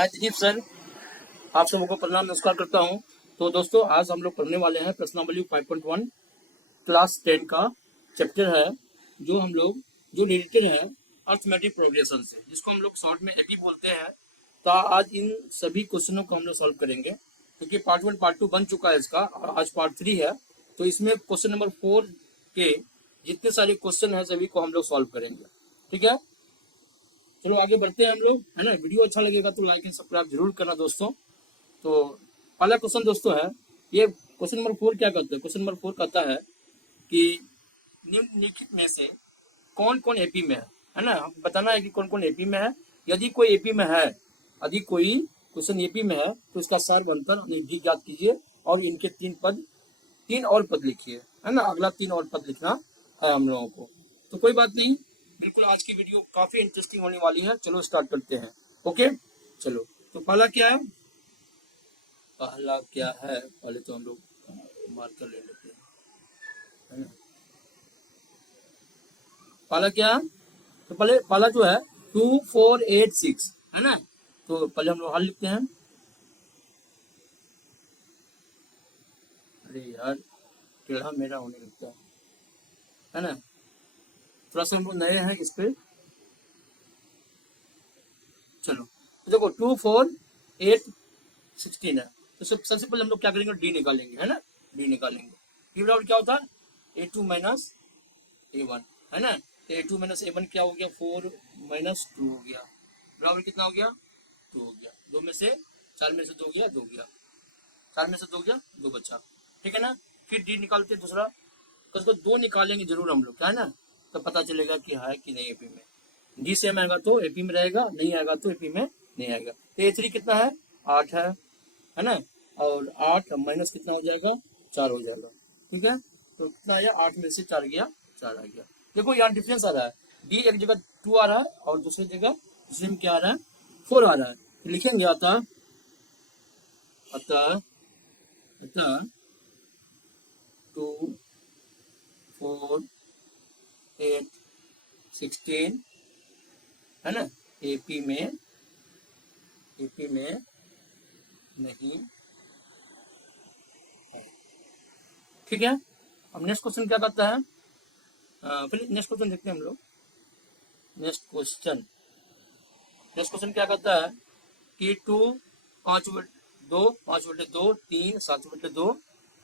मैं दिलीप सर आप सबों को प्रणाम नमस्कार करता हूं। तो दोस्तों आज हम लोग पढ़ने वाले हैं प्रश्नावली 5.1 क्लास 10 का चैप्टर है जो रिलेटेड है अर्थमेटिक प्रोग्रेशन से, जिसको हम लोग शॉर्ट में एपी बोलते हैं। तो आज इन सभी क्वेश्चनों को हम लोग सॉल्व करेंगे, क्योंकि पार्ट 1 पार्ट 2 बन चुका है इसका और आज पार्ट 3 है। तो इसमें क्वेश्चन नंबर 4 के जितने सारे क्वेश्चन है सभी को हम लोग सॉल्व करेंगे। ठीक है, चलो आगे बढ़ते हैं हम लोग, है ना। वीडियो अच्छा लगेगा तो लाइक एंड सब्सक्राइब जरूर करना दोस्तों। तो पहला क्वेश्चन दोस्तों है, ये क्वेश्चन नंबर 4 क्या कहता है। क्वेश्चन नंबर 4 कहता है कि निम्नलिखित में से कौन कौन एपी में है ना। हम बताना है कि कौन कौन एपी में है। यदि कोई एपी में है, यदि कोई क्वेश्चन एपी में है तो इसका सार अंतर डी ज्ञात कीजिए और इनके तीन और पद लिखिए, है ना। अगला 3 और पद लिखना है हम लोगों को। तो कोई बात नहीं, बिल्कुल आज की वीडियो काफी इंटरेस्टिंग होने वाली है। चलो स्टार्ट करते हैं। ओके चलो, तो पहला क्या है, पहले तो हम लोग मार्कर ले लेते हैं, है ना। पहला क्या है, तो पहला जो है 2486 है ना। तो पहले हम लोग हल लिखते हैं। अरे यार टेढ़ा मेरा होने लगता है ना। थोड़ा सा हम लोग नए हैं इस पे। चलो तो देखो 24816 है। तो सबसे पहले हम लोग क्या करेंगे, डी निकालेंगे, है ना। डी निकालेंगे। डी बराबर क्या होता है, A2 माइनस A1, है ना। A2 माइनस A1 क्या हो गया, 4 माइनस 2 हो गया, बराबर कितना हो गया, 2 हो गया। 2 में से 4 में से 2 गया, 2 गया, 4 में से 2 गया, 2 बचा। ठीक है ना। फिर डी निकालते हैं दूसरा, तो उसको 2 निकालेंगे जरूर हम लोग, क्या है ना। तो पता चलेगा कि है कि नहीं एपी में। डी सेम आएगा तो एपी में रहेगा, नहीं आएगा तो एपी में नहीं आएगा। तो A3 कितना है, 8 है ना। और 8 माइनस कितना हो जाएगा, 4 हो जाएगा। ठीक है, तो कितना आया, 8 में से 4 गया, 4 आ गया। देखो यहाँ डिफरेंस आ रहा है, डी एक जगह 2 आ रहा है और दूसरी जगह दूसरे में क्या आ रहा है, 4 आ रहा है। तो लिखेंगे अतः अतः अतः 2 4 8 16 है ना, एपी में नहीं है। ठीक है, अब नेक्स्ट क्वेश्चन क्या कहता है, फिर नेक्स्ट क्वेश्चन देखते हैं हम लोग। नेक्स्ट क्वेश्चन क्या कहता है कि 2 5/2 5/2 3 7/2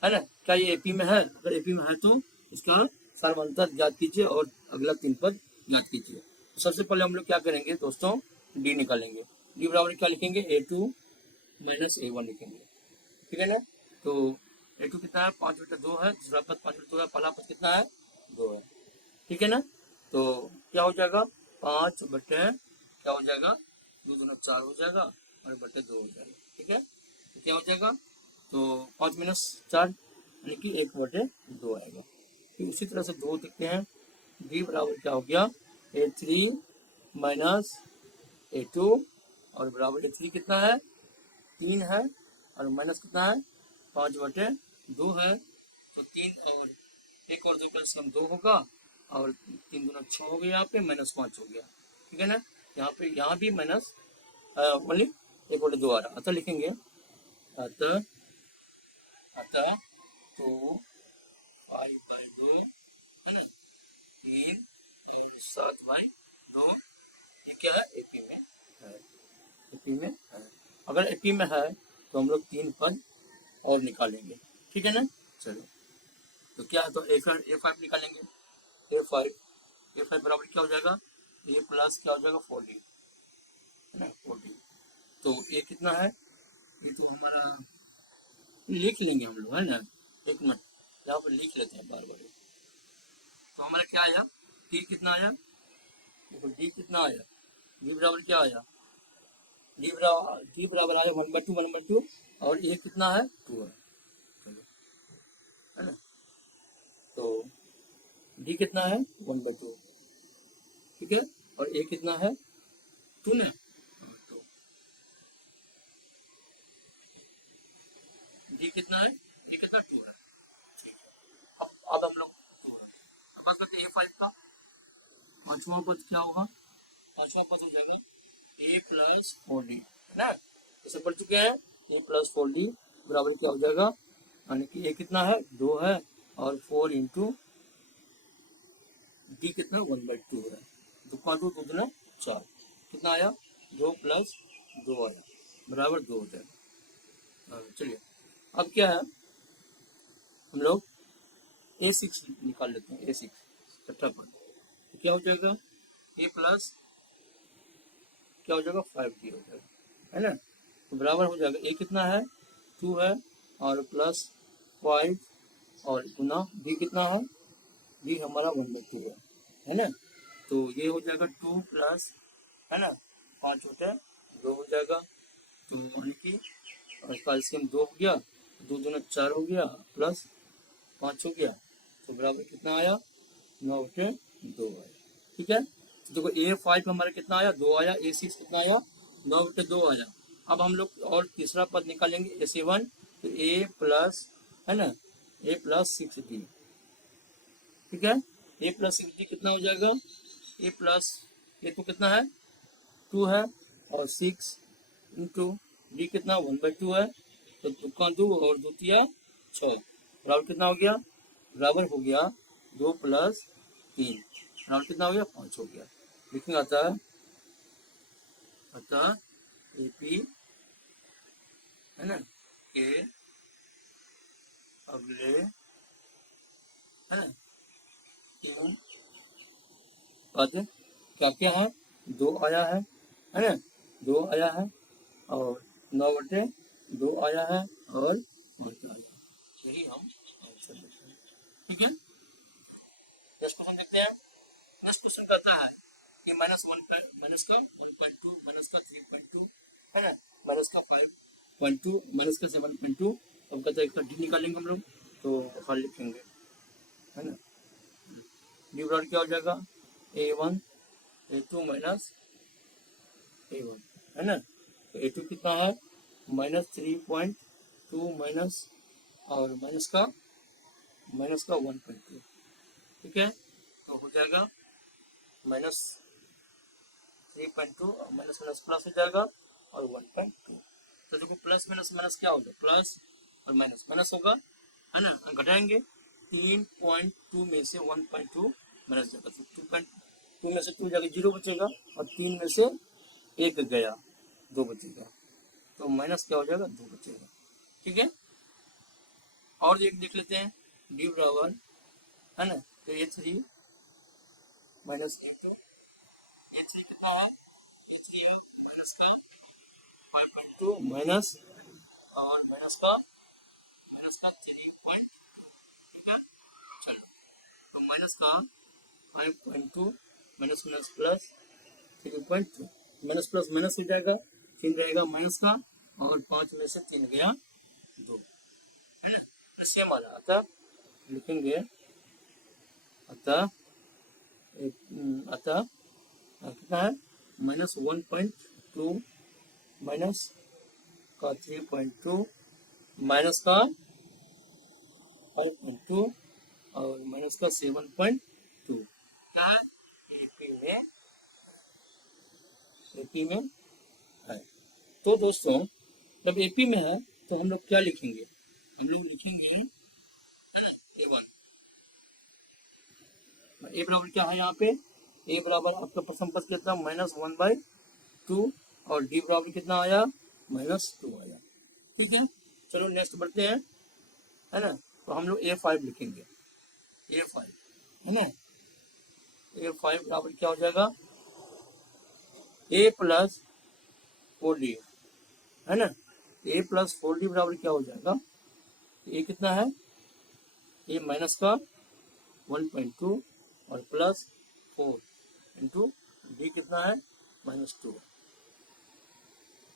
है ना। क्या ये एपी में है, अगर एपी में है तो इसका सार्वंतर ज्ञात कीजिए और अगला 3 पद ज्ञात कीजिए। तो सबसे पहले हम लोग क्या करेंगे दोस्तों, डी निकालेंगे। डी बराबर क्या लिखेंगे, A2 माइनस A1 लिखेंगे। ठीक है ना। तो A2 कितना है, 5/2 है, दूसरा पद 5/2 है, पहला पद कितना है, 2 है। ठीक है ना। तो क्या हो जाएगा, 5 बटे क्या हो जाएगा, 2 दूना 4 हो जाएगा और बटे 2 हो जाएगा। ठीक है, तो क्या हो जाएगा, तो 5 माइनस 4 यानी कि 1/2 आएगा। फिर उसी तरह से 2 देखते हैं। डी बराबर क्या हो गया, A3 माइनस A2 और बराबर A3 कितना है, 3 है और माइनस कितना है, 5/2 है। तो 3 और 1 और 2 का 2 होगा और 3 दूना 6 हो गया, यहाँ पे -5 हो गया। ठीक है ना, यहाँ भी माइनस मतलब 1/2 आ रहा। अतः लिखेंगे अतः अतः तो 5/2 है ना, 3 और 7/2 ये क्या है, एपी में है। एपी में है, अगर एपी में है तो हम लोग 3 पद और निकालेंगे। ठीक है ना। चलो तो क्या है, तो A5 निकालेंगे। A5 बराबर क्या हो जाएगा, A प्लस क्या हो जाएगा, 4D है ना, 4D। तो A कितना है, ये तो हमारा लिख लेंगे हम लोग, है ना। एक मिनट यहाँ पर लिख लेते हैं बार बार। तो हमारा क्या आया, टी कितना आया, देखो डी कितना आया, डी बराबर क्या आया, डी बराबर आया 1/2 और A कितना है, 2 है। चलो है ना, तो डी कितना है, 1/2। ठीक है, और A कितना है, 2 ने, तो डी कितना है, डी कितना 2 है। ठीक है, अब हम लोग 2 है, अब बात करते हैं A5 का। पांचवा पद क्या होगा, पांचवा पद हो जाएगा A प्लस 4D है ना। इसे पढ़ चुके हैं। ए प्लस 4d बराबर क्या हो जाएगा, यानी कि ए कितना है 2 है और 4 इंटू डी कितना 1/2 है। 2 2 2 4 कितना आया 2 प्लस 2 आया बराबर 2 हो जाएगा। चलिए अब क्या है हम लोग A6 निकाल लेते हैं। A6 छठा पद तो क्या हो जाएगा ए प्लस क्या हो जाएगा 5d हो जाएगा, है ना। तो बराबर हो जाएगा ए कितना है 2 है और प्लस 5 और गुना डी कितना है, डी हमारा 1/2 है ना। तो ये हो जाएगा 2 प्लस, है ना, 5 होता है 2 हो जाएगा। तो यानी कि इसका एलसीएम 2 हो गया, 2 दूना 4 हो गया प्लस 5 हो गया, तो बराबर कितना आया 9 बटे 2 आया। ठीक है, तो देखो A5 हमारा कितना आया 2 आया, A6 कितना आया 9 बटे 2 आया। अब हम लोग और तीसरा पद निकालेंगे A7, तो A प्लस, है ना, A प्लस 6d। ठीक है, A प्लस 6d कितना हो जाएगा, A प्लस ए तो कितना है 2 है और 6 इंटू डी कितना 1/2 है, तो तुक्का 2 और द्वितीय 6 बराबर कितना हो गया, बराबर हो गया 2 प्लस 3 बराबर कितना हो गया 5 हो गया। लिखेंगे अतः एपी, है ना, के अगले, है ना, तीन पद क्या क्या है 2 आया है ना, 2 आया है और 9 बटे 2 आया है और 5 आया, यही हम आंसर देते हैं। ठीक है, नेक्स्ट क्वेश्चन देखते हैं। नेक्स्ट क्वेश्चन कहता है कि माइनस का 1.2 माइनस का 3.2, है ना, माइनस का 5.2 माइनस का 7.2। अब कहता है इसका डी निकालेंगे हम लोग, तो हल लिखेंगे, है ना। डी बराबर क्या हो जाएगा A1 A2 माइनस A1, है ना। तो A2 कितना है -3.2 माइनस और माइनस का 1.2। ठीक है, तो हो जाएगा -3.2 और माइनस माइनस प्लस हो जाएगा और 1.2। तो देखो प्लस माइनस माइनस क्या होगा, प्लस और माइनस माइनस होगा, है ना, घटाएंगे 3.2 में से 1.2 माइनस जाएगा, तो 2.2 में से 2 जाएगा 0 बचेगा और 3 में से 1 गया 2 बचेगा, तो माइनस क्या हो जाएगा 2 बचेगा। ठीक है, और एक देख लेते हैं डी बराबर, है ना, तो A3 माइनस A2, A3 कितना है A3 माइनस का 5.2 माइनस और माइनस का 3. ठीक है, चलो तो माइनस का 5.2 minus minus plus 3.2, minus plus minus हो जाएगा, 3 रहेगा माइनस का और 5 में से 3 गया 2, है ना, सेम वाला। अतः लिखेंगे अतः कितना है -1.2 माइनस का 3.2 माइनस का 5.2 और माइनस का 7.2 क्या है एपी में है। तो दोस्तों जब एपी में है तो हम लोग क्या लिखेंगे, हम लोग लिखेंगे, है ना, A1। ए बराबर क्या है यहाँ पे, ए बराबर आपका प्रथम पद कितना -1/2 और डी बराबर कितना आया -2 आया। ठीक है, चलो नेक्स्ट बढ़ते हैं, है ना। तो हम लोग A5 लिखेंगे, A5, है ना, A5 बराबर क्या हो जाएगा A प्लस 4D, है ना, A प्लस 4D बराबर क्या हो जाएगा, ए कितना है ए माइनस का 1.2 और प्लस 4 इंटू डी कितना है -2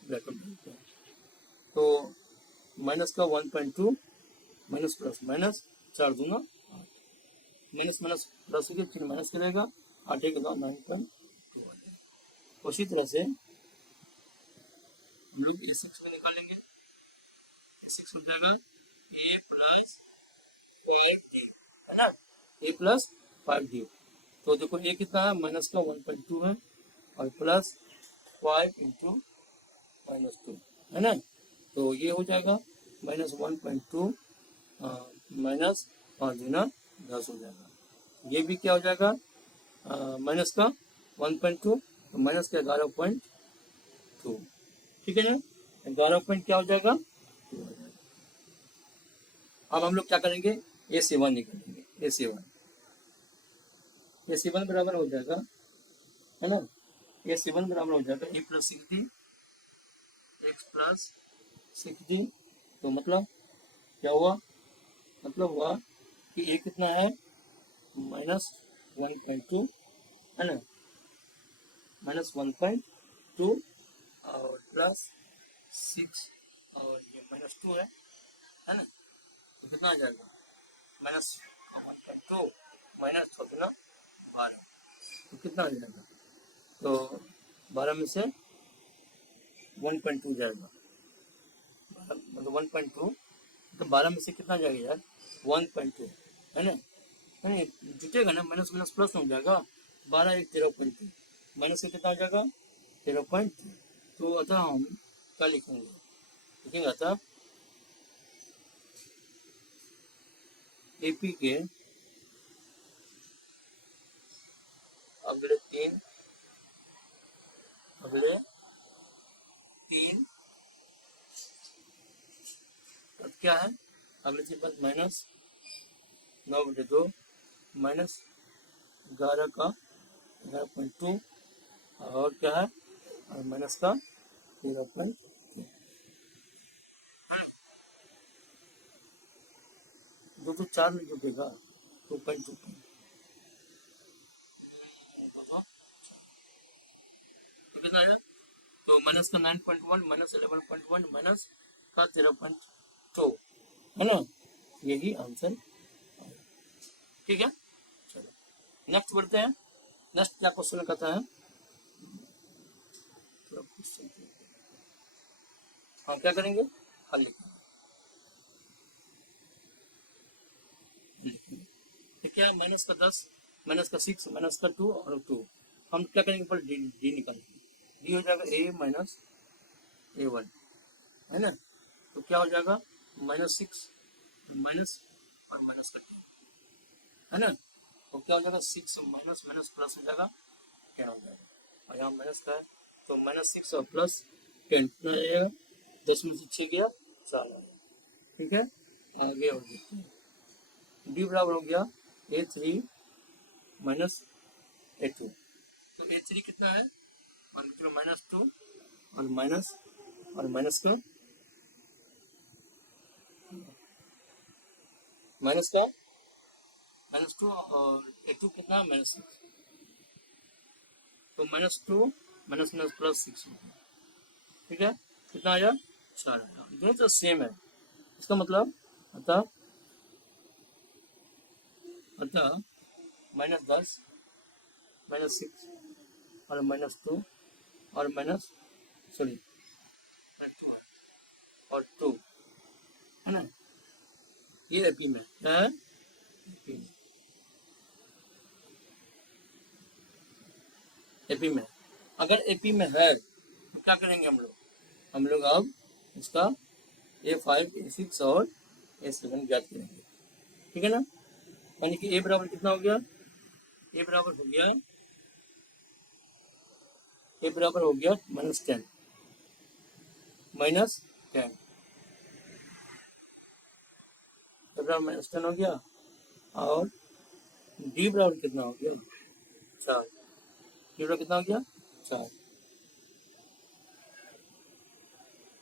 ब्रैकेट। तो माइनस का 1.2 माइनस प्लस माइनस 4 दूना 8, माइनस माइनस प्लस हो गया 3 माइनस करेगा 8 के बाद 9.2 आ जाएगा। उसी तरह से हम लोग A6 में निकालेंगे, A6 हो जाएगा A प्लस 5D, है ना, A प्लस 5D। तो देखो ए कितना है माइनस का 1.2 है और प्लस 5 इंटू -2 है ना। तो ये हो जाएगा -1.2 माइनस 5×10 हो जाएगा। ये भी क्या हो जाएगा माइनस का 1.2 तो माइनस का 11.2, ठीक है ना। 11 पॉइंट क्या हो जाएगा 2 हो जाएगा। अब हम लोग क्या करेंगे A7 निकालेंगे। A7 बराबर हो जाएगा, है ना। A7 बराबर हो जाएगा A + 6D तो मतलब क्या हुआ, मतलब हुआ कि A कितना है -1.2, है ना, -1.2 और +6 और ये -2 है ना। तो कितना आ जाएगा -2 -2 कितना 12, तो कितना आ जाएगा, तो 12 में से 1.2 जाएगा, मतलब 1.2 तो 12 में से कितना जाएगा यार 1.2, है ना। नहीं जुटेगा ना, माइनस माइनस प्लस हो जाएगा, 12 एक 13.2 माइनस से कितना हो जाएगा 13.2। तो अतः हम क्या लिखेंगे अतः AP के अगले तीन अब क्या है, अगले तीन बात -9/2 -11 का 11.2 और क्या है और माइनस का 13.2, दो तो 4 में जुटेगा 2.2 तो कितना आएगा, तो माइनस का 9.1 -11.1 माइनस का 13.2, है ना। यही आंसर, ठीक है। चलो नेक्स्ट बढ़ते हैं। नेक्स्ट क्या क्वेश्चन कहता है, हम क्या करेंगे हल लिखेंगे, ठीक है। माइनस का 10 माइनस का 6 माइनस का 2 और 2 हम क्या करेंगे पर डी निकालेंगे, डी हो जाएगा A-A1, है ना। तो क्या हो जाएगा -6 माइनस और माइनस का 10, है ना। तो क्या हो जाएगा 6 माइनस माइनस प्लस हो जाएगा 10 हो जाएगा, और यहाँ माइनस का है तो -6 और +10 कितना आएगा, 10 में से 6 गया 4 आएगा, ठीक है। आगे और देखते हैं, डी बराबर हो गया A3 माइनस A2, तो A3 कितना है मान के चलो -2 और माइनस का -2 और A2 कितना -6, तो -2 माइनस माइनस +6, ठीक है। कितना आया 4 आया, दोनों तो सेम है। इसका मतलब अतः -10 -6 और -2 और सॉरी 2 और 2, है ना। ये एपी में है, एपी में अगर एपी में है तो क्या करेंगे हम लोग अब इसका A5 A6 और A7 ज्ञात करेंगे, ठीक है ना। यानी कि A बराबर कितना हो गया, A बराबर हो गया -10 -10 बराबर -10 हो गया, और डी बराबर कितना हो गया 4, डी बराबर कितना हो गया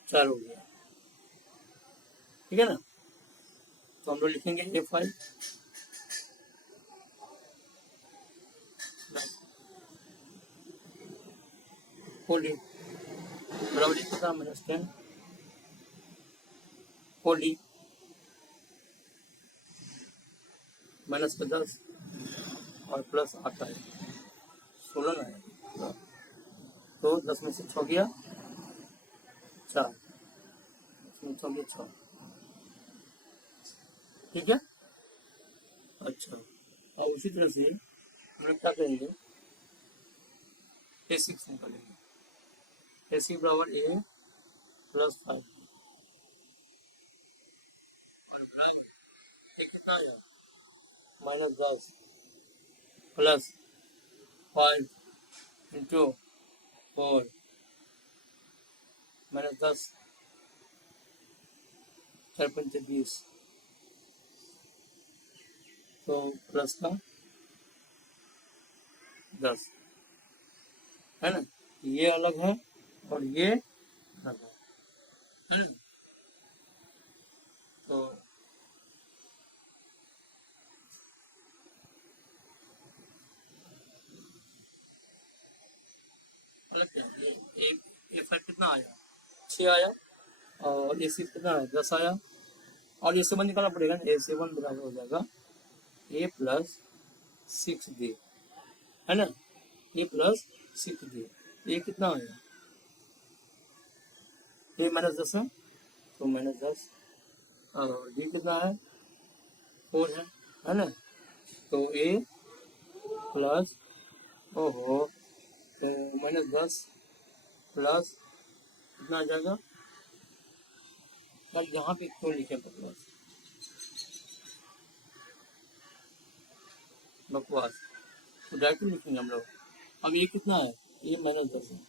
4 हो गया, ठीक है ना। तो हम लोग लिखेंगे A5 होल डी बराबर कितना -10 होल डी माइनस का 10 और प्लस आता है 16 आया, तो 10 में से 6 गया 4, 10 में 6 गया 6, ठीक है। अच्छा और उसी तरह से हम लोग क्या करेंगे A6 निकालेंगे, A6 बराबर +5 और बराबर एक कितना आया -10 +5 इंटू 4 -10 4 पंचे 20 तो प्लस का 10 है ना। ये अलग है और ये अलग है ना। तो अलग क्या है? ये एक A5 कितना आया 6 आया और A6 कितना आया 10 आया और ये 7 निकालना पड़ेगा ना। A7 बराबर हो जाएगा A+6D है ना। A+6D ये कितना आया A -10 है तो -10 और D कितना है 4 है ना। तो A प्लस ओहो तो -10 प्लस कितना आ जाएगा यार यहाँ पे क्यों लिखे प्लस बकवास तो डायरेक्ट लिखेंगे हम लोग। अब ये कितना है ये -10 है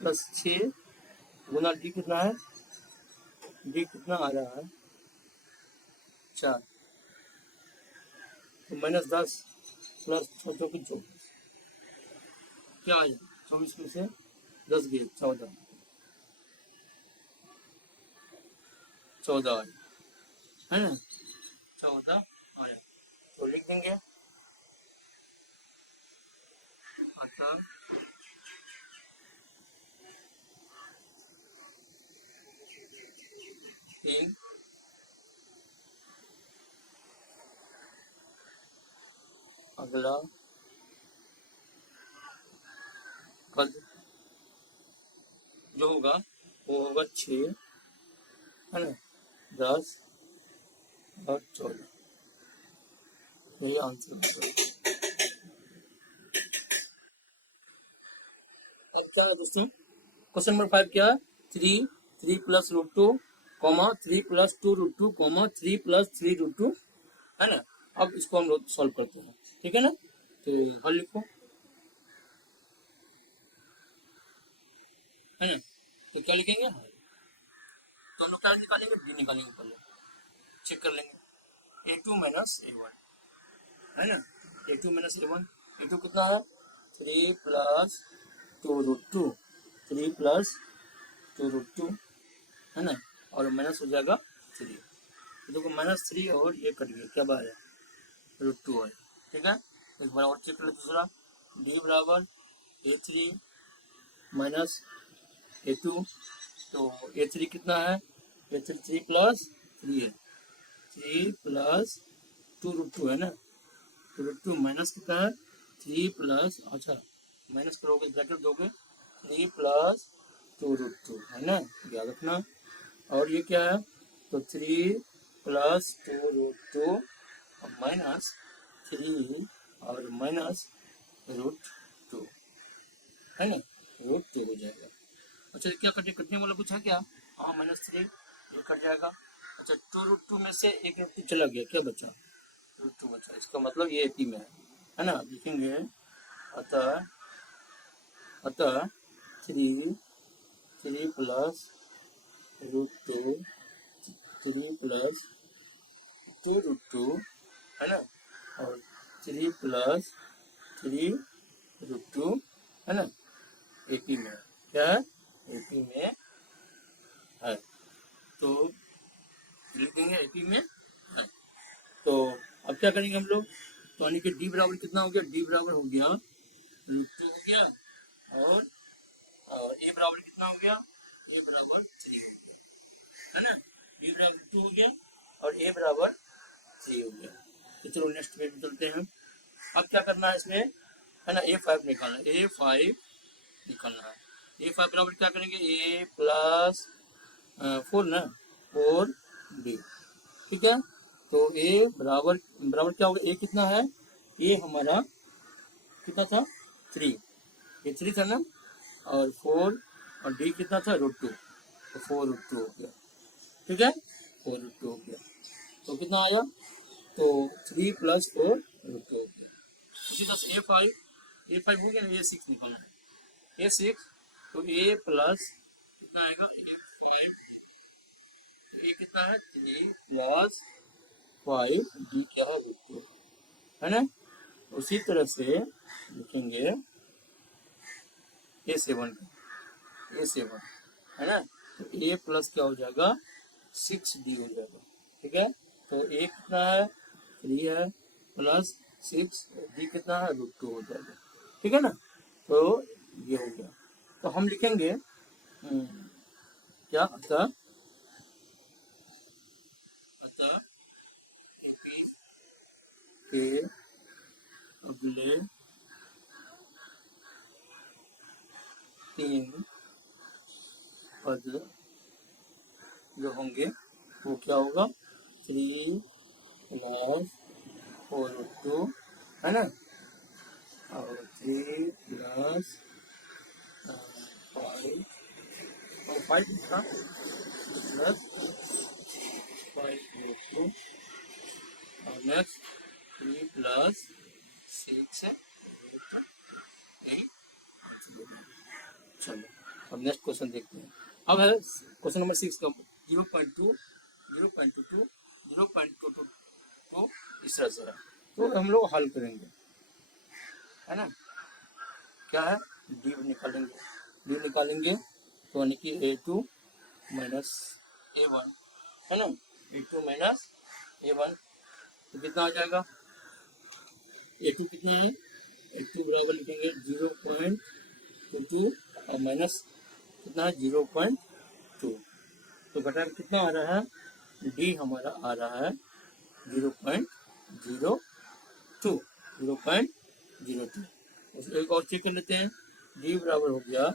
प्लस 6 गुना डी कितना है डी कितना आ रहा है 4 तो -10 प्लस 24 क्या आ जाए 24 में से 10 गए 14 आए है ना 14 आया तो लिख देंगे अतः तीन अगला पद जो होगा वो होगा 6 है ना 10 और 14 यही आंसर होगा। अच्छा दोस्तों क्वेश्चन नंबर 5 क्या 3 प्लस √2 3 प्लस 2 √2 3 प्लस 3 √2 है ना। अब इसको हम लोग सॉल्व करते हैं ठीक है ना। तो हल लिखो है ना। तो क्या लिखेंगे तो हम लोग क्या निकालेंगे डी निकालेंगे पहले चेक कर लेंगे A2 माइनस A1 है ना। A2 माइनस A1 A2 कितना है 3 प्लस 2 √2 3 प्लस 2 √2 है ना और माइनस हो जाएगा 3 तो देखो -3 और ये कट गया क्या बात है √2 है ठीक है। एक बार और चेक कर ले दूसरा डी बराबर A3 माइनस A2 तो A3 कितना है A3 3 प्लस 3 है 3 प्लस 2 √2 है ना 2 √2 माइनस कितना है 3 प्लस अच्छा माइनस करोगे ब्रैकेट दोगे 3 प्लस 2 √2 है ना याद रखना। और ये क्या है तो 3 प्लस 2 √2 माइनस 3 और माइनस √2 है ना √2 हो जाएगा। अच्छा क्या कटने वाला कुछ है क्या हाँ -3 ये कट जाएगा। अच्छा 2 √2 में से एक √2 चला गया क्या बचा √2 बचा इसका मतलब ये AP में है ना लिखेंगे अतः 3 प्लस √2 3 प्लस 2 √2 है ना और 3 प्लस 3 √2 है ना AP में क्या है AP में है तो लिख देंगे AP में है। तो अब क्या करेंगे हम लोग तो यानी कि डी बराबर कितना हो गया डी बराबर हो गया √2 हो गया और ए बराबर कितना हो गया ए बराबर 3 हो गया है ना बी बराबर 2 हो गया और ए बराबर 3 हो गया। तो चलो नेक्स्ट पेज में चलते हैं। अब क्या करना है इसमें है ना A5 निकालना है A5 निकालना है A5 बराबर क्या करेंगे A प्लस 4 ना 4D ठीक है। तो A बराबर क्या होगा A कितना है A हमारा कितना था 3 ये 3 था ना और 4 और डी कितना था √2, तो 4√2 हो गया। ठीक है, 4√2 हो गया। तो कितना आया, तो 3 + 4√2 हो गया। इसी तरह से A5 हो गया ना, A6 निकालना है। A6 तो A प्लस कितना आएगा, A5, ए कितना है 3 + 5, डी क्या है √2, है ना। उसी तरह से लिखेंगे A7 है ना, तो A प्लस क्या हो जाएगा 6D हो जाएगा। ठीक है, तो A कितना है 3 है प्लस 6, D कितना है √2 हो जाएगा। ठीक है ना, तो ये हो गया। तो हम लिखेंगे क्या, अतः के अगले 3 पद जो होंगे वो क्या होगा, 3 + 4√2 है ना, और 3 + 5 और 5 था प्लस 5√2 और नेक्स्ट 3 + 6√8। चलो अब नेक्स्ट क्वेश्चन देखते हैं। अब है क्वेश्चन नंबर 6 का 0.2 0.22 0.222 इस तरह से है। तो हम लोग हल करेंगे, है ना। क्या है, डी निकालेंगे तो यानी कि A2 - A1 है ना, A2 - A1 तो कितना आ जाएगा, A2 कितना है, A2 बराबर लिखेंगे 0.22 और माइनस कितना है 0.2, तो घटा कितना आ रहा है, डी हमारा आ रहा है 0.02 0.02। एक और चेक कर लेते हैं, डी बराबर हो गया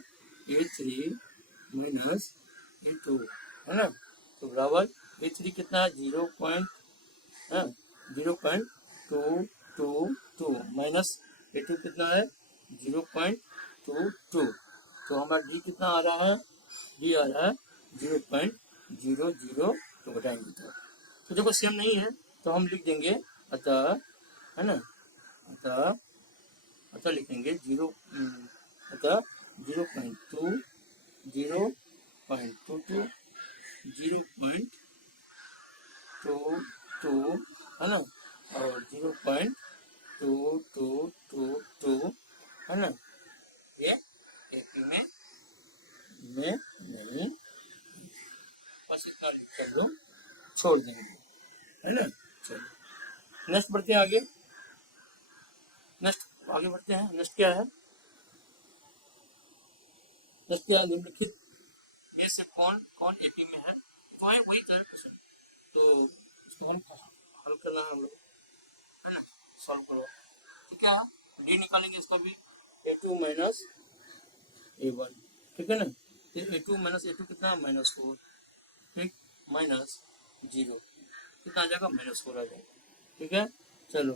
A3 - A2 है ना, तो बराबर A3 कितना है 0.222 माइनस A2 कितना है 0.22, तो हमारा डी कितना आ रहा है, डी आ रहा है 0.00, तो घटाएंगे तो देखो सेम नहीं है तो हम लिख देंगे अतः, है ना, अतः लिखेंगे अतः 0.2 0.22 0.22 है ना, और 0.2222 है ना, ये एपी में नहीं, बस इतना लिख कर लो, छोड़ देंगे, है ना। चलो नेक्स्ट बढ़ते हैं आगे, नेक्स्ट बढ़ते हैं। नेक्स्ट क्या है, निम्नलिखित में से कौन कौन एपी में है, तो है वही तरह क्वेश्चन, तो इसको हम हल करना है हम लोग, सॉल्व करो। तो क्या है, डी निकालेंगे इसका भी A2 - A1, ठीक है ना, A2 - A2 कितना -4, ठीक, माइनस 0 कितना आ जाएगा -4 आ जाएगा। ठीक है, चलो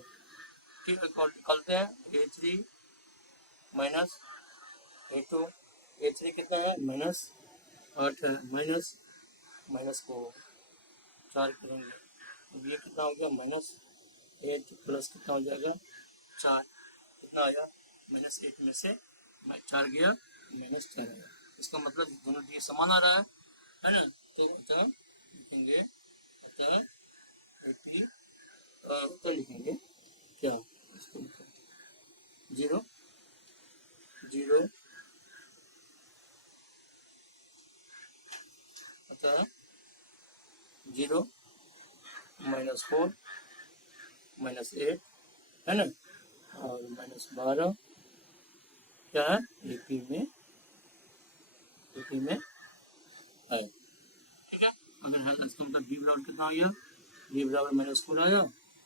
ठीक है, निकालते हैं A3 - A2, A3 कितना है -8 है, माइनस को 4 करेंगे, ये कितना हो गया -8 प्लस कितना हो जाएगा 4, कितना आया -8 में से 4 गया -4 आया, इसका मतलब दोनों डी समान आ रहा है ना। तो अतः लिखेंगे अतः एपी तो लिखेंगे क्या, इसको लिखेंगे 0 0 अतः 0 -4 -8 है ना, और -12 क्या है एपी में है। ठीक है, अगर है तो इसका मतलब बी बराबर कितना आ गया, बी बराबर -4 आया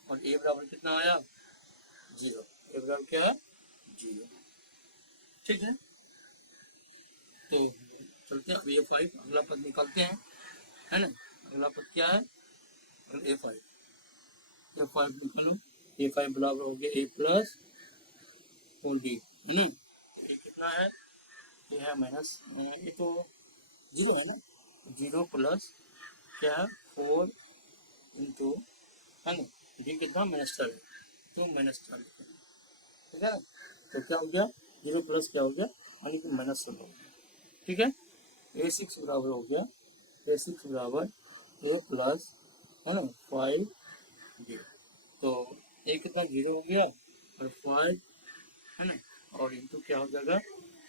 और ए बराबर कितना आया 0, ए बराबर क्या है 0। ठीक है, तो चलते हैं अब A5 अगला पद निकालते हैं, है ना। अगला पद क्या है, A5 निकालो, A5 बराबर हो गया A + 4D है ना, ये कितना है ये है माइनस, ये तो जीरो है ना, जीरो प्लस क्या है 4 इंटू, है ना, डी कितना -12, तो -12, ठीक है ना। तो क्या हो गया, जीरो प्लस क्या हो गया, यानी कि -16 हो गया, ठीक है। A6 बराबर हो गया, A6 बराबर A प्लस, है ना, 5D, तो ए कितना जीरो हो गया और 5, है ना, और इंटू क्या हो जाएगा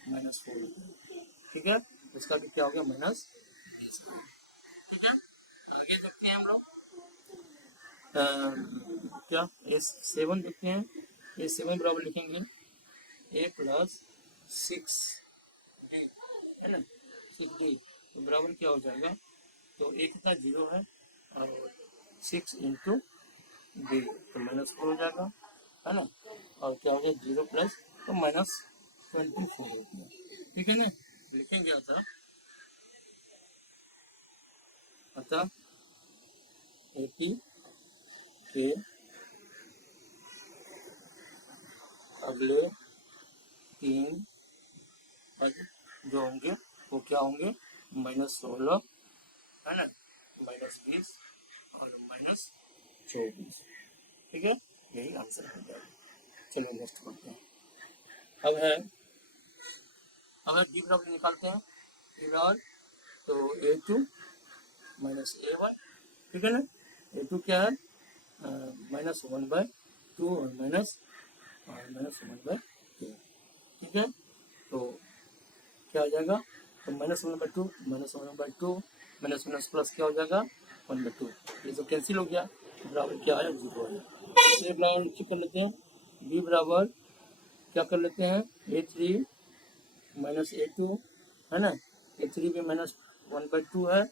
-4 हो गया, ठीक है। इसका भी क्या हो गया -20, ठीक है। आगे देखते हैं हम लोग, क्या A7 देखते हैं। A7 बराबर लिखेंगे A प्लस 6D, है ना, 6D, तो बराबर क्या हो जाएगा, तो ए कितना जीरो है और 6 इंटू डी, तो -4 हो जाएगा, है ना, और क्या हो गया जीरो प्लस, तो -24 हो गया, ठीक है ना। लिखेंगे अतः 80 के अगले 3 पद जो होंगे वो क्या होंगे, -16, है ना, -20 और -24, ठीक है, यही आंसर हो जाएगा। चलिए नेक्स्ट करते हैं। अब है डी बराबर निकालते हैं, डी बराबर, तो A2 माइनस A1, ठीक है ना। A2 क्या है, -1/2 और -1/2, ठीक है। तो क्या हो जाएगा, तो -1/2, -1/2, माइनस माइनस प्लस क्या हो जाएगा 1/2, ये तो कैंसिल हो गया, बराबर क्या आया, जीरो आया। ए बराबर चेक कर लेते हैं, बी बराबर क्या कर लेते हैं, A3 माइनस A2, है ना, A3 भी -1/2 है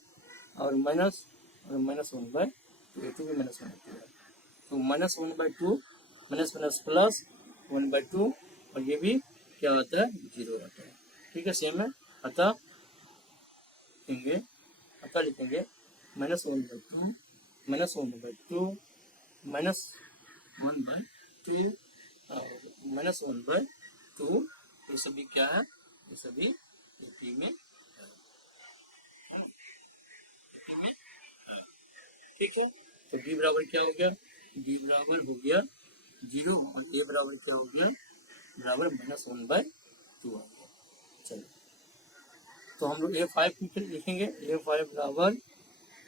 और -1/2, A2 भी -1/2 है, तो -1/2 माइनस प्लस 1/2, और ये भी क्या आता है, जीरो आता है, ठीक है, सेम है। अतः लिखेंगे, -1/2, -1/2, -1/2 और -1/2, ये सभी क्या है, ये सभी यूपी में है, यूपी में है, ठीक है। तो बी बराबर क्या हो गया, बी बराबर हो गया जीरो और ए बराबर क्या हो गया, बराबर -1/2 आ गया। चलो, तो हम लोग A5 लिखेंगे, A5 बराबर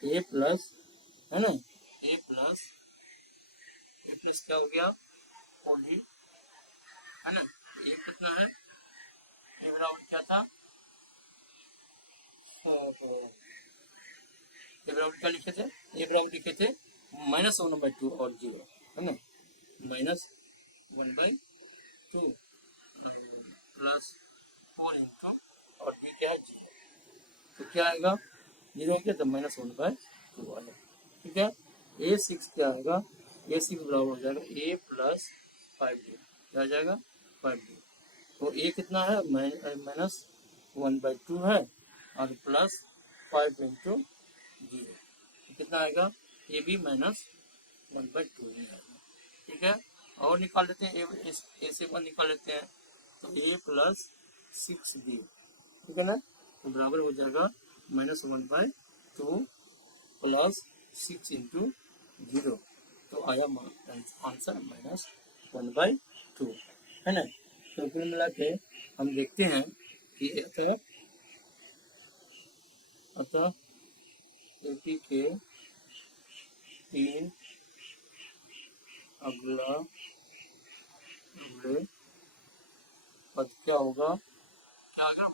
A प्लस, है ना, A प्लस क्या हो गया 4D, है ना, ए कितना है, ए बराबर क्या था, ए बराबर क्या लिखे थे, ए बराबर लिखे थे -1/2 और जीरो, है ना, -1/2 प्लस 4 इंटू, और बी क्या है जीरो, तो क्या आएगा, जीरो हो गया तो -1/2 आएगा, ठीक है। A6 क्या आएगा, A6 बराबर हो जाएगा A प्लस 5D, क्या आ जाएगा 5D, तो ए कितना है, -1/2 है और प्लस 5 इंटू जीरो, कितना आएगा, ए भी -1/2 ही आएगा, ठीक है। और निकाल लेते हैं, ए से 1 निकाल लेते हैं, तो ए प्लस 6D, ठीक है ना, तो बराबर हो जाएगा -1/2 प्लस 6 इंटू जीरो, तो आया आंसर -1/2, है ना। तो कुल मिला के हम देखते हैं कि अतः एपी के 3 अगले पद क्या होगा, क्या आएगा,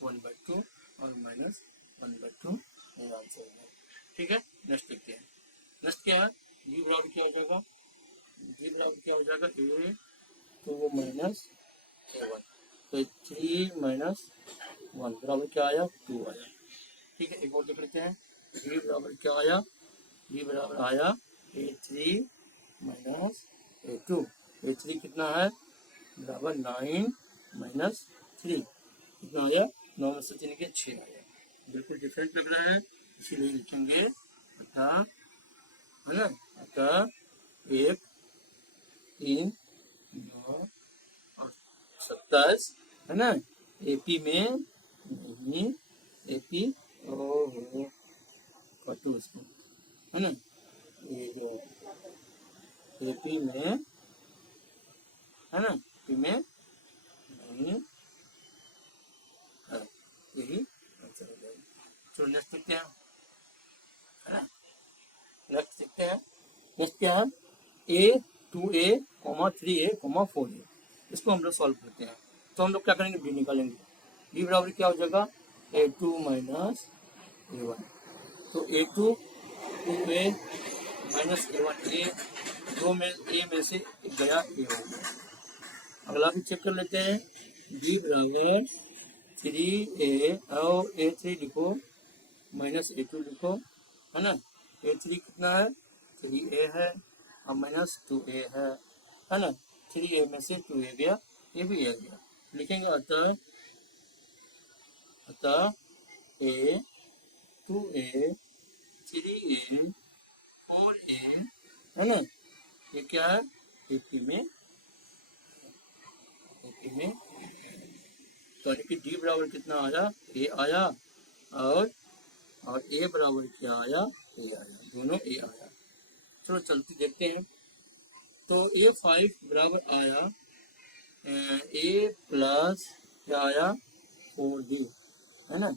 -1/2 और -1/2, ये आंसर है, ठीक है। नेक्स्ट देखते हैं, नेक्स्ट क्या है, जी बराबर क्या हो जाएगा, जी बराबर क्या हो जाएगा, ए तो वो -A1, तो 3 - 1 बराबर क्या आया, 2 आया, ठीक है। एक और देख लेते हैं, बी बराबर क्या आया, बी बराबर आया A3 - A2, A3 कितना है, बराबर 9 - 3, कितना आया, 9 में से 3 के 6 आया, बिल्कुल डिफरेंट लग रहा है, इसीलिए लिखेंगे अतः, है ना, अतः 1 3 प्लस, है ना, एपी में नहीं, एपी ओ कटू उसको, है ना, ये जो एपी में, है ना, एपी में नहीं है, यही आंसर हो जाएगा। चलो नेक्स्ट देखते हैं, है ना, नेक्स्ट देखते हैं। नेक्स्ट क्या है, ए 2a, 3a, 4a, इसको हम लोग सॉल्व करते हैं। तो हम लोग क्या करेंगे, बी निकालेंगे। बी बराबर क्या हो जाएगा, a2 माइनस a1। तो a2 2a माइनस a1, ए दो में ए में से गया, ए हो गया। अगला भी चेक कर लेते हैं, बी बराबर 3a और a3 लिखो माइनस a2 लिखो, है ना, a3 कितना है, 3a है और माइनस 2a है ना, 3a में से 2a गया, ये भी आ गया, लिखेंगे अतः a 2a 3a 4a, है ना, ये क्या है, एपी में तो कि डी बराबर कितना आया, ए आया, और ए बराबर क्या आया, ए आया, दोनों ए आया। चलो चलते देखते हैं। तो a5 बराबर आया ए प्लस क्या आया, 4d, है ना,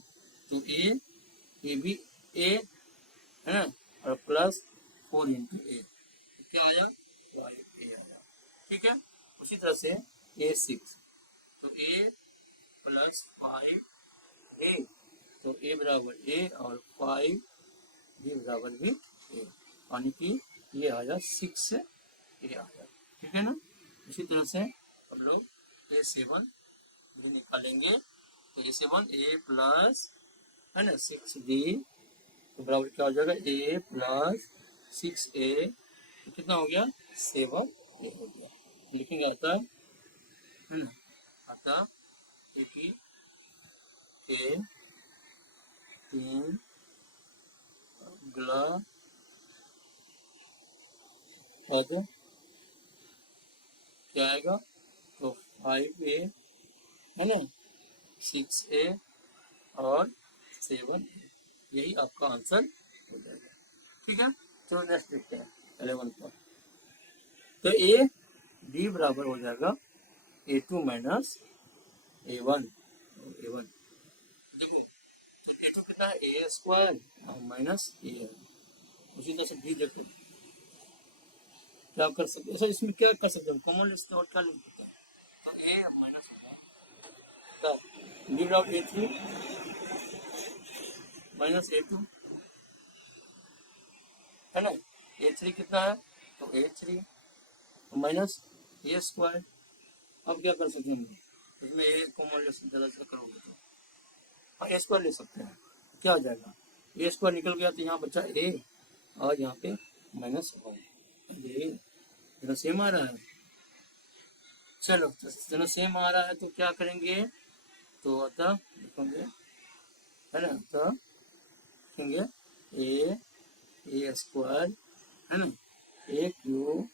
तो ए भी ए, है ना, और प्लस 4 इंटू ए, क्या आया, 5a आया। ठीक है, उसी तरह से a6, तो a प्लस 5a, तो a बराबर a और 5 भी बराबर भी a, यानी कि ये आया 6a आया। ठीक है ना, इसी तरह से हम लोग a7 भी निकालेंगे। तो a7 a प्लस, है ना, 6b, तो बराबर क्या हो जाएगा, a प्लस 6a, तो कितना हो गया, 7a हो गया। लिखेंगे आता, है ना, आता एपी के 3 अगला पद क्या आएगा, तो 5a, है ना, 6a और 7a, यही आपका आंसर हो जाएगा। ठीक है, चलो नेक्स्ट देखते हैं 11 पर। तो ए डी बराबर हो जाएगा a2 माइनस a1, देखो तो a2 कितना है, a स्क्वायर माइनस a, उसी तरह से डी देखो क्या कर सकते, ऐसा इसमें क्या कर सकते हैं, कॉमन लेते और क्या लिख सकते हैं, तो a माइनस डी बराबर a3 माइनस a2, है ना, a3 कितना है, तो a3 माइनस a स्क्वायर। अब क्या कर सकते हैं हम लोग, इसमें ए कॉमन ले सकते हैं, करोगे तो हाँ ए स्क्वायर ले सकते हैं, क्या हो जाएगा, ए स्क्वायर निकल गया, तो यहाँ बचा ए और यहाँ पे माइनस 1, ये जरा सेम आ रहा है। चलो जरा सेम आ रहा है तो क्या करेंगे, तो अतः लिखेंगे, है ना, तो लिखेंगे ए स्क्वायर, है ना, ए क्यू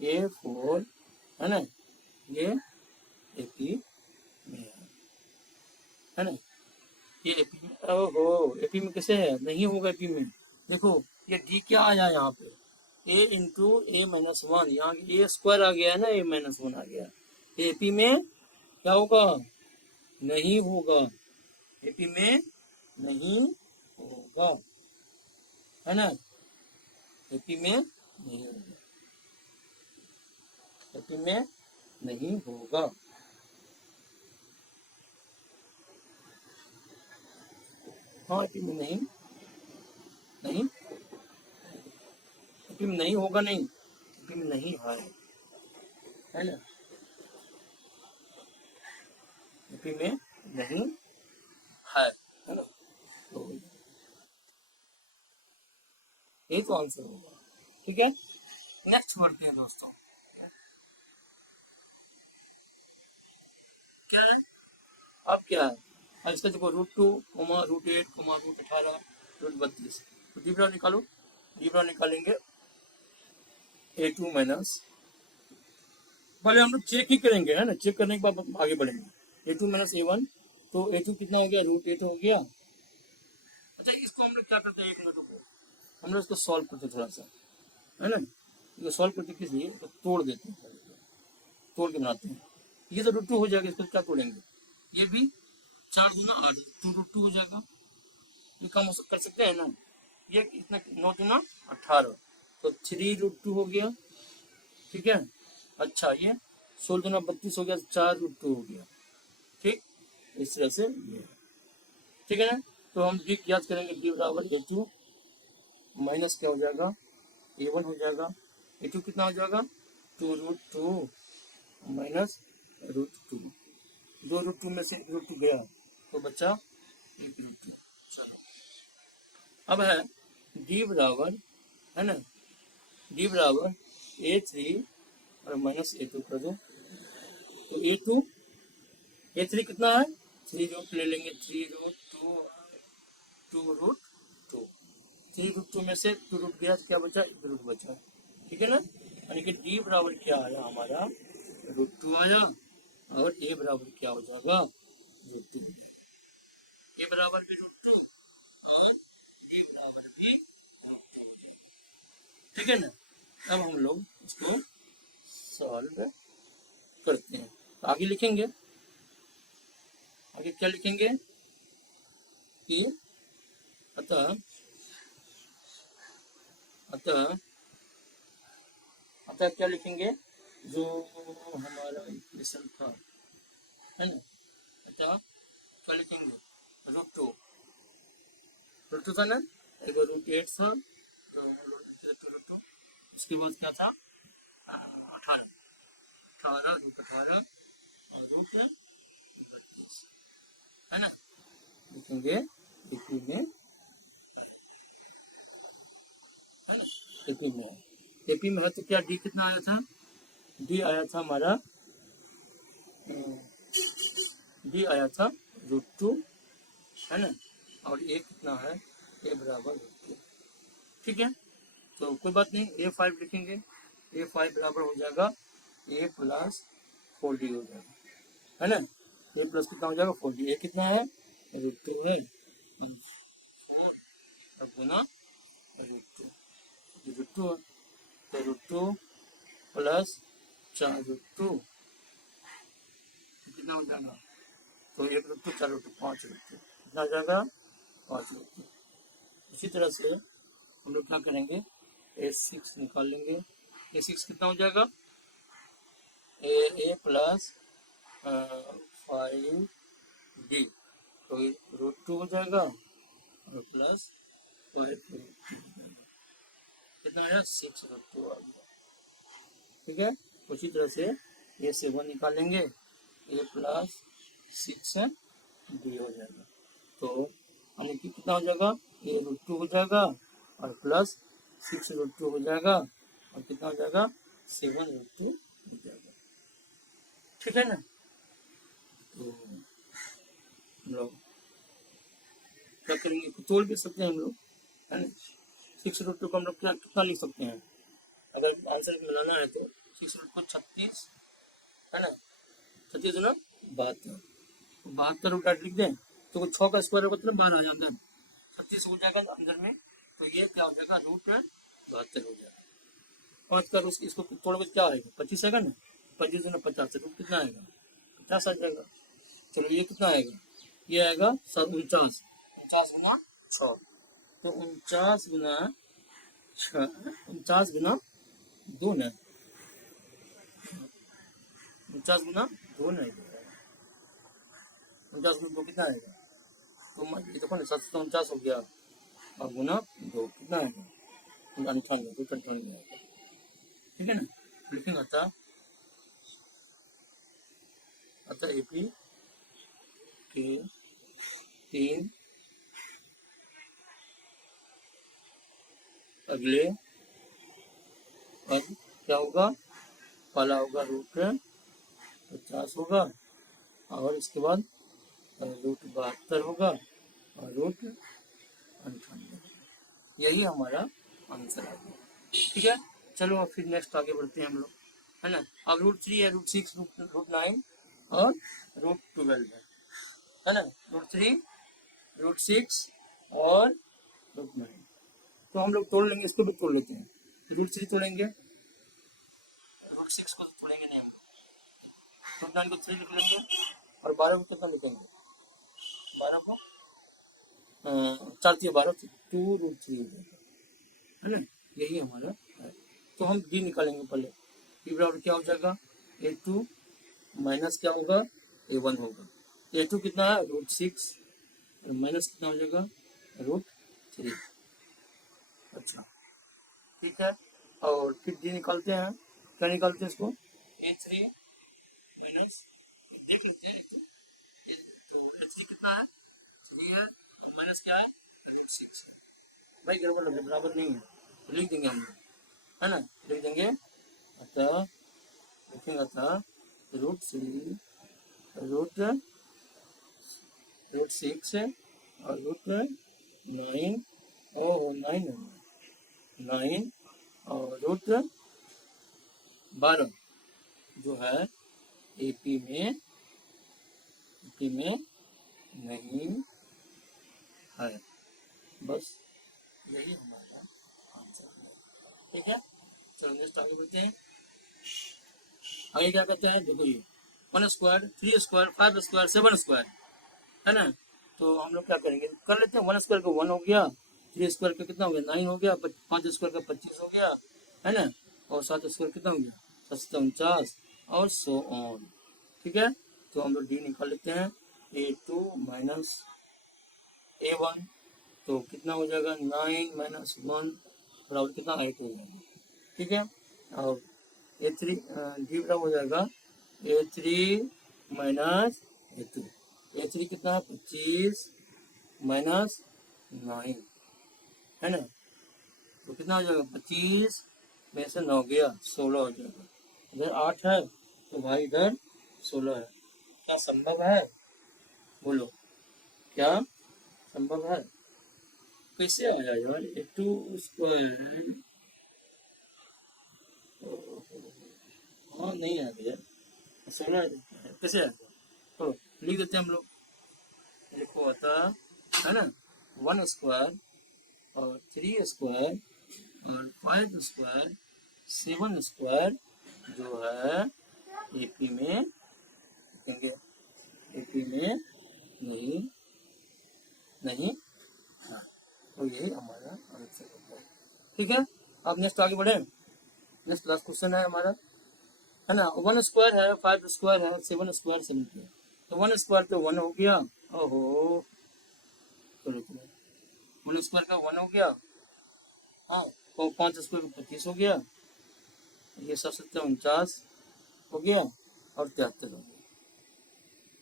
a4, है ना, ये एपी में है ना, ये एपी में, ओहो एपी में कैसे है, नहीं होगा एपी में, देखो ये डी क्या आया यहाँ पे, ए इंटू ए माइनस 1, यहाँ ए स्क्वायर आ गया है ना, ए माइनस 1 आ गया, एपी में क्या होगा, नहीं होगा, एपी में नहीं होगा, है ना, एपी में नहीं होगा, एपी में नहीं होगा। हाँ एपी में नहीं एपी में नहीं होगा, नहीं एपी में नहीं है ना, एपी में नहीं है ना, तो यही तो आंसर होगा। ठीक है, नेक्स्ट बढ़ते हैं दोस्तों, क्या है, अब क्या है, अब इसका देखो √2, √8, √18, √32, तो डिबरा निकालो, डिबरा निकालेंगे a2 माइनस पहले हम लोग चेक ही करेंगे, है ना, चेक करने के बाद आगे बढ़ेंगे। A2 माइनस A1, तो A2 कितना हो गया, √8 हो गया। अच्छा, इसको हम लोग क्या करते हैं, एक मिनट को हम लोग इसको सॉल्व करते हैं थोड़ा सा, है ना। इसको सॉल्व करते किस लिए, तो तोड़ देते हैं, तोड़ के बनाते हैं। ये तो √2 हो जाएगा, इसको क्या तोड़ेंगे, ये भी 4 दूना 8, 2√2 हो जाएगा। ये काम कर सकते हैं ना, ये इतना 9 दूना 18, तो 3√2 हो गया, ठीक है। अच्छा, ये 16 दूना 32 हो गया, 4√2 हो गया, ठीक। इस तरह से ये, ठीक है ना। तो हम डी याद करेंगे, डी बराबर A2 माइनस क्या हो जाएगा, A1 हो जाएगा। A2 कितना हो जाएगा, 2√2 माइनस √2, 2√2 में से √2 गया तो बचा 1√2। चलो, अब है डी बराबर, है ना, डी बराबर A3 और माइनस A2 कर दो, तो A3 कितना है, 3 रूट ले लेंगे, 3√2 2√2, 3√2 में से 2 रूट गया तो क्या बचा, 1 रूट बचा, ठीक है ना। यानी कि डी बराबर क्या आया हमारा, √2 आया, और ए बराबर क्या हो जाएगा, √2। ए बराबर भी √2 और ए बराबर भी √2 हो जाएगा, ठीक है ना। अब हम लोग इसको सॉल्व करते हैं, तो आगे लिखेंगे, आगे क्या लिखेंगे कि अतः अतः अतः क्या लिखेंगे, जो हमारा इक्वेशन था, है ना, अतः क्या लिखेंगे, √2 था ना, एक √8 था, तो उसके बाद क्या था, 18, 18 और √32, है ना, लिखेंगे एपी में, है ना, एपी में है तो क्या डी कितना आया था, डी आया था हमारा, डी आया था √2, है ना, और ए कितना है, ए बराबर √2, ठीक है। तो कोई बात नहीं, A5 लिखेंगे, A5 बराबर हो जाएगा A प्लस 4D हो जाएगा, है ना। A प्लस कितना हो जाएगा, 4D, A कितना है, √2 है, और गुना √2, √2 तो √2 प्लस 4√2 कितना हो जाएगा, तो 1√2 4√2 5√2, कितना हो जाएगा, 5√2। इसी तरह से हम लोग क्या करेंगे, A6 निकाल लेंगे, A6 कितना हो जाएगा, ए प्लस 5D, तो √2 हो जाएगा और प्लस 5 कितना आया, 6√2 आ गया, ठीक है। उसी तरह से ए से 1 निकालेंगे, ए प्लस 6D हो जाएगा, तो यानी कि कितना हो जाएगा, ए √2 हो जाएगा और प्लस 6√2 हो जाएगा, और कितना हो जाएगा, 7√2 हो जाएगा, ठीक है ना। तो हम लोग क्या करेंगे, तोड़ भी सकते हैं हम लोग, है ना। 6√2 को हम लोग क्या कितना लिख सकते हैं, अगर आंसर मिलाना है तो 6√2 36, है ना, 36 ना 72, 72 रूट 8 लिख दें तो 6 का स्क्वायर होगा तो 12 आ जाएगा, अंदर 36 हो जाएगा अंदर में, तो ये क्या हो जाएगा, √72 हो जाएगा। 5 का इसको तोड़ोगे क्या आएगा, 25 आएगा ना, 25 गुना 50 रूट कितना आएगा, 50 आ जाएगा। चलो ये कितना आएगा, ये आएगा 49, 49 गुना 6, तो 49 गुना 6, 49 गुना 2 ना, 49 गुना 2 नहीं, 49 गुना 2 कितना आएगा, तो ये देखो ना 749 हो गया, और गुना 2 कितना आएगा, 98, 298 आएगा, ठीक है ना। लिखेंगे अतः एपी के 3 अगले पद क्या होगा, पहला होगा √50 होगा, और इसके बाद √72 होगा, और √98, यही हमारा आंसर आ गया, ठीक है। चलो फिर नेक्स्ट आगे बढ़ते हैं हम लोग। है ना। अब √3 है, √6, √9 और √12 है ना। √3, √6 और √9। तो हम लोग तोड़ लेंगे, इसको भी तोड़ लेते हैं। √3 तोड़ेंगे, √6 को तोड़ेंगे नहीं हम, √9 को 3 लिख लेंगे और 12 को कितना लिखेंगे, 12 को 4×3 12, 2√3 है ना। यही हमारा है। तो हम डी निकालेंगे पहले। डी बराबर क्या हो जाएगा, A2 माइनस क्या होगा, A1 होगा। A2 कितना है, √6 माइनस कितना हो जाएगा, √3। अच्छा ठीक है। और फिर डी निकालते हैं, क्या निकालते हैं इसको, A3 माइनस, देख लेते हैं। तो A3 कितना है, 3 है, और माइनस क्या है, √6 है। भाई गड़बड़ लगे, बराबर नहीं है, तो लिख देंगे हम लोग, है ना, लिख देंगे। अतः लिखेंगे, अतः √3 √6 और √9 और 9 और √12 जो है एपी में नहीं है। बस यही हमारा आंसर है। ठीक है, चलो नेक्स्ट आगे बढ़ते हैं। आगे क्या कहते हैं, देखो ये 1 स्क्वायर, 3 स्क्वायर, 5 स्क्वायर, 7 स्क्वायर है ना। तो हम लोग क्या करेंगे, कर लेते हैं। 1 स्क्वायर का 1 हो गया, 3 स्क्वायर का कितना हो गया, 9 हो गया, 5 स्क्वायर का 25 हो गया, है ना। और 7 स्क्वायर कितना हो गया, 749 और सो ऑन। ठीक है, तो हम लोग डी निकाल लेते हैं। A2 माइनस A1, तो कितना हो जाएगा, 9 माइनस 1 बराबर कितना, 8 हो जाएगा। ठीक है, और A3 डी बराबर हो जाएगा A3 माइनस A2। A3 कितना है, 25 माइनस 9 है ना। तो कितना हो जाएगा, 25 में से 9 गया, 16 हो जाएगा। इधर 8 है तो भाई इधर 16 है। क्या संभव है, बोलो, क्या संभव है। कैसे आया यार, A2 स्क्वायर, हाँ नहीं आ गया, 16 कैसे आ गया। तो लिख देते हैं हम लोग, लिखो होता है ना, 1 स्क्वायर और 3 स्क्वायर और 5 स्क्वायर 7 स्क्वायर जो है एपी में लिखेंगे, एपी में नहीं नहीं हाँ। तो यही हमारा आंसर होता है। ठीक है, अब नेक्स्ट आगे बढ़े। नेक्स्ट लास्ट क्वेश्चन है हमारा, है ना। 1 स्क्वायर है, 5 स्क्वायर है, 7 स्क्वायर 70 है। तो 1 स्क्वायर तो 1 हो गया, ओहो, चलो चलो, 1 स्क्वायर का 1 हो गया, हाँ। तो 5 स्क्वायर का 25 हो गया, ये 749 हो गया और 73 हो गया,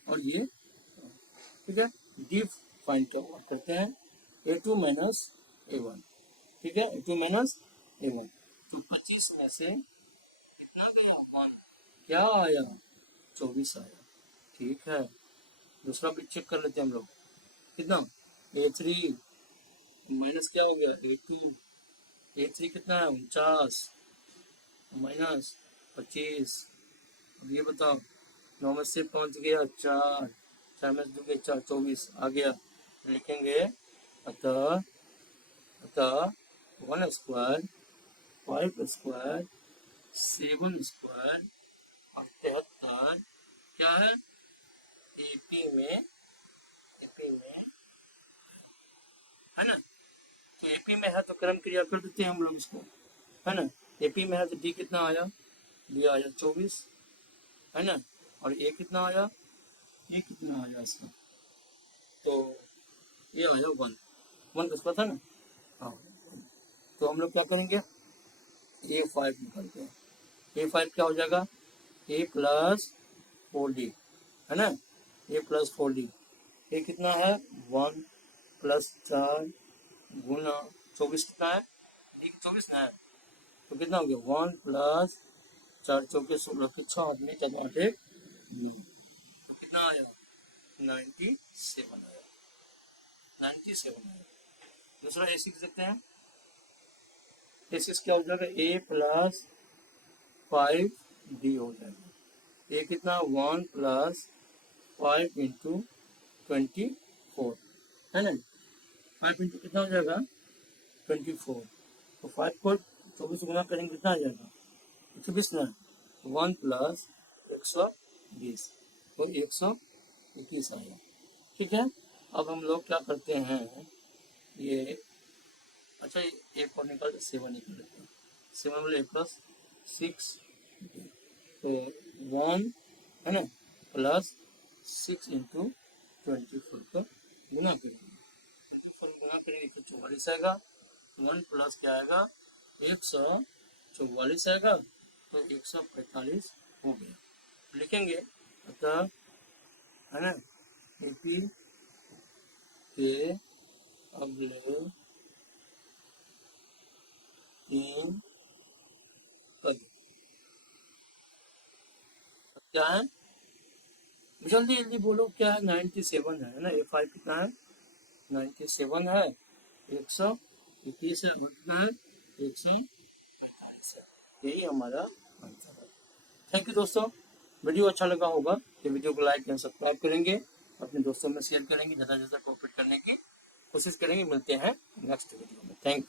और ये ठीक है। डी फाइंड करते हैं, A2 माइनस A1। ठीक है, A2 माइनस A1, तो 25 में से कितना गया, 1, क्या आया, 24 आया। ठीक है, दूसरा भी चेक कर लेते हैं हम लोग, कितना, A3 माइनस क्या हो गया, A2। A3 कितना है, 49 माइनस 25। अब ये बताओ, 9 में से 5 गया 4, 4 में से 2 गया 4, 24 आ गया। लिखेंगे अतः 1 स्क्वायर, 5 स्क्वायर, 7 स्क्वायर और 73 क्या है, एपी में है ना। तो एपी में है तो क्रम क्रिया कर देते हैं हम लोग इसको, है ना। एपी में है तो डी कितना आया, डी आया 24, है ना। और ए कितना आया, ये कितना आया इसका, तो ये आया 1 किसका था ना, हाँ। तो हम लोग क्या करेंगे, A5 निकालते हैं। A5 क्या हो जाएगा, A प्लस 4D है ना, A प्लस 4D। ए कितना है, 1 प्लस 4 गुना 24 कितना है, डी 24 ना है, तो कितना हो गया, 1 प्लस 4 चौके 16 के 6 आदमी 4 8 1 9, तो कितना आया, 97 आया, 97 आया। दूसरा ए सीख सकते हैं, ए सिक्स क्या हो जाएगा, A प्लस 5 डी हो जाएगा। ये कितना 1 + 5 × 24 है ना। 5 इंटू कितना हो जाएगा 24। तो 5 को 24 गुना करेंगे कितना आ जाएगा 120 ना। 1 + 120 तो 121 आया। ठीक है, अब हम लोग क्या करते हैं, ये अच्छा एक और निकाल 7 निकाल लेते हैं। 7 बोले 8 + 6 तो 1 है ना + 6 × 24 का गुना करेंगे। 24 गुना करेंगे तो 44 आएगा। 1 प्लस क्या आएगा 144 आएगा तो 145 हो गया। लिखेंगे अतः है ना एपी के अगले 3 कदम क्या है, जल्दी जल्दी बोलो क्या है। 97 है ना। A5 कितना है 97 है। 121 है और कितना है 145 है। यही हमारा आंसर है। थैंक यू दोस्तों, वीडियो अच्छा लगा होगा तो वीडियो को लाइक एंड सब्सक्राइब करेंगे, अपने दोस्तों में शेयर करेंगे, ज़्यादा से ज़्यादा कॉपरेट करने की कोशिश करेंगे। मिलते हैं नेक्स्ट वीडियो में। Thank you.